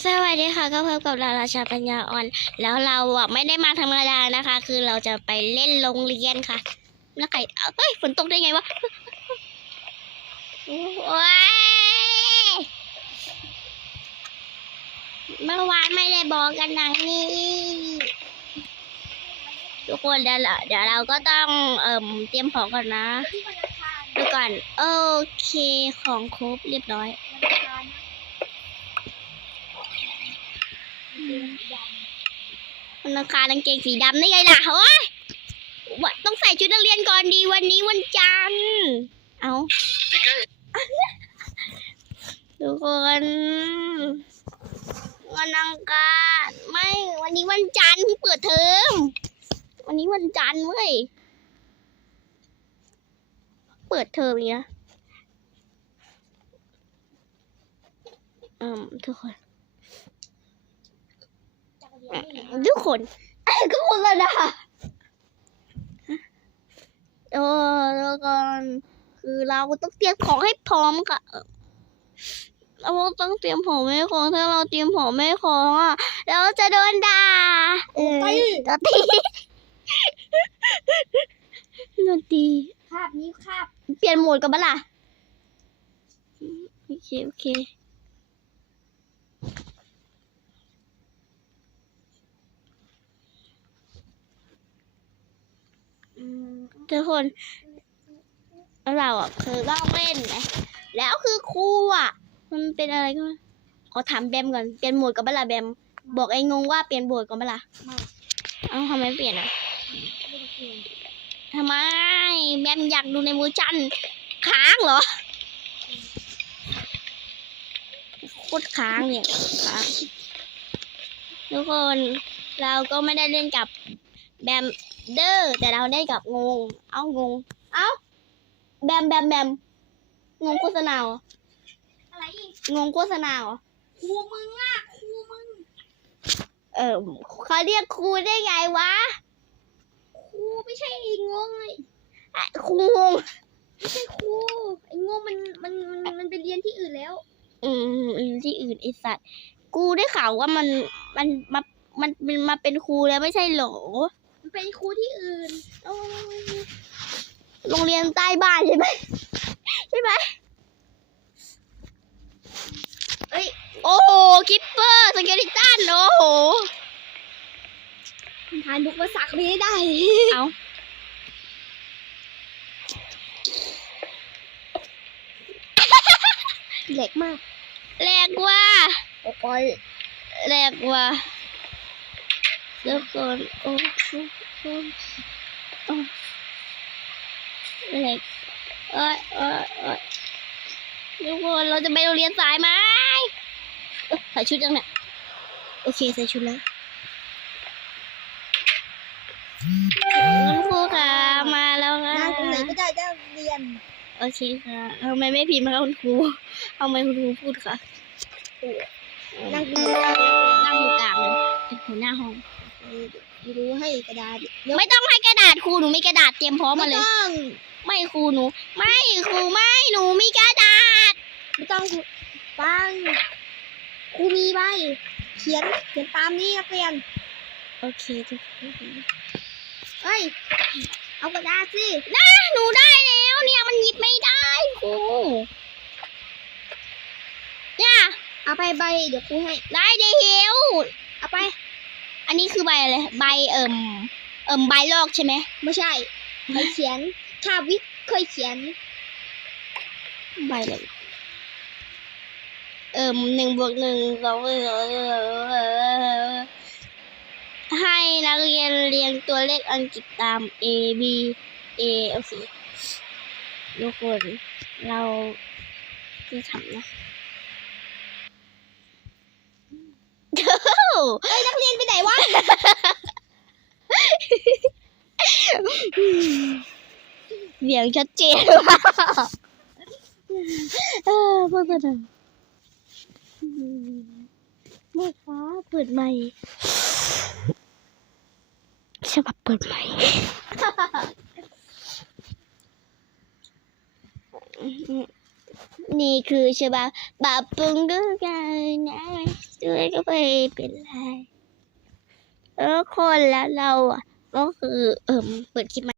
สวัสดีค่ะก็พบกับเราราชาปัญญาอ่อน แล้วเราอะไม่ได้มาธรรมดานะคะ คือเราจะไปเล่นโรงเรียนค่ะ แล้วไก่เอ้ยฝนตกได้ไงวะว้ายเมื่อวานไม่ได้บอกกันนังนี้ทุกคนเดี๋ยวเดี๋ยวเราก็ต้องเอ่มเตรียมของก่อนนะดี๋ยวก่อนโอเคของครบเรียบร้อย วันอังคารกางเกงสีดำได้ไงล่ะโอ้ยว่าต้องใส่ชุดนักเรียนก่อนดีวันนี้วันจันทร์เอาทุกคนวันอังคารไม่วันนี้วันจันทร์เพิ่งเปิดเทอมวันนี้วันจันทร์เว้ยเปิดเทอมอย่างเงี้ยอืมทุกคน ทุกคนก็คนละนะเออแล้วก็คือเราต้องเตรียมของให้พร้อมค่ะเราต้องเตรียมของไม่พร้อมถ้าเราเตรียมของไม่พร้อมอะเราจะโดนด่าเออจะตีโดนตีคาบนี้คาบเปลี่ยนโหมดกันบ้าล่ะโอเคโอเค ทุกคนเราอะคือต้องเล่นไงแล้วคือครูอะ มันเป็นอะไรก็ขอถามแบมก่อนเปลี่ยนโหมดกับเบลาแบม บอกไอ้งงว่าเปลี่ยนโหมดกับเบลาไม่เอาทำไมเปลี่ยนอะทำไมแบมอยากดูในเวอร์ชันค้างเหรอโคตรค้างเนี่ยค้างทุกคนเราก็ไม่ได้เล่นกับ แบมเดอร์แต่เราได้กับงง เอ้างง เอ้า แบมแบมแบมงงโฆษณาเหรออะไรอีกงงโฆษณาเหรอครูมึงอะครูมึงเออเขาเรียกครูได้ไงวะครูไม่ใช่ไอ้งงเลยอะครูงงไม่ใช่ครูไอ้งงมันมันมันมันไปเรียนที่อื่นแล้วอืมอืมที่อื่นไอสัตว์ กูได้ข่าวว่ามันมันมามันมันมาเป็นครูแล้วไม่ใช่เหรอ มันเป็นครูที่อื่น โอ้ยโรงเรียนใต้บ้านใช่ไหมใช่ไหมเอ้ย โอ้โหคิปเปอร์สเกลิตันโอ้โหผ่านบุกมาสักไม่ได้ เอาเหล็กมากแรกว่าโอ้ยแรกว่าเดี๋ยวก่อนโอ้ โหโอ้โอ้แรกเอ้ยเอ้ยเอ้ยทุกคนเราจะไปโรงเรียนสายไหมเอ้ยใส่ชุดยังเนี่ย โอเคใส่ชุดแล้วคุณครูค่ะมาแล้วค่ะนั่งตรงไหนก็ได้จะเรียน โอเคค่ะทำไมไม่พิมพ์คะคุณครูทำไมคุณครูพูดค่ะนั่งตรงกลางนั่ ระดาษไม่ต้องให้กระดาษครูหนูมีกระดาษเตรียมพร้อมมาเลยไต้องไม่ครูหนู ไม่ครูไม่หนูมีกระดาษ ไม่ต้องฟังครูมีใบเขียนเขียนตามนี้นักเรียน โอเคทุกคนเฮ้ย เอากระดาษสินะหนูได้แล้วเนี่ยมันหยิบไม่ได้ครูเนี่ยเอาไปใบเดี๋ยวครูให้ ได้เดียวเอันนี้คือใบอะไร ใบเอิ่ม เอิ่มใบลอกใช่ไหม ไม่ใช่ใบเขียนคาบวิทย์เคยเขียน ใบอะไรเอิ่มหนึ่งบวกหนึ่งสองให้นักเรียนเรียงตัวเลขอังกฤษตาม A B A โอเคทุกคนเราจะทำนะ เฮ้ยนักเรียนไปไหนวะ เสียงชัดเจนมากเออพูดกันแม่ฟ้าเปิดใหม่ฉบับเปิดใหม่ นี่คือฉบับปรับปรุงด้วยกันนะด้วยก็ไม่เป็นไรแล้วคนแล้วเราอะ ก็คือเออเปิดคลิปมา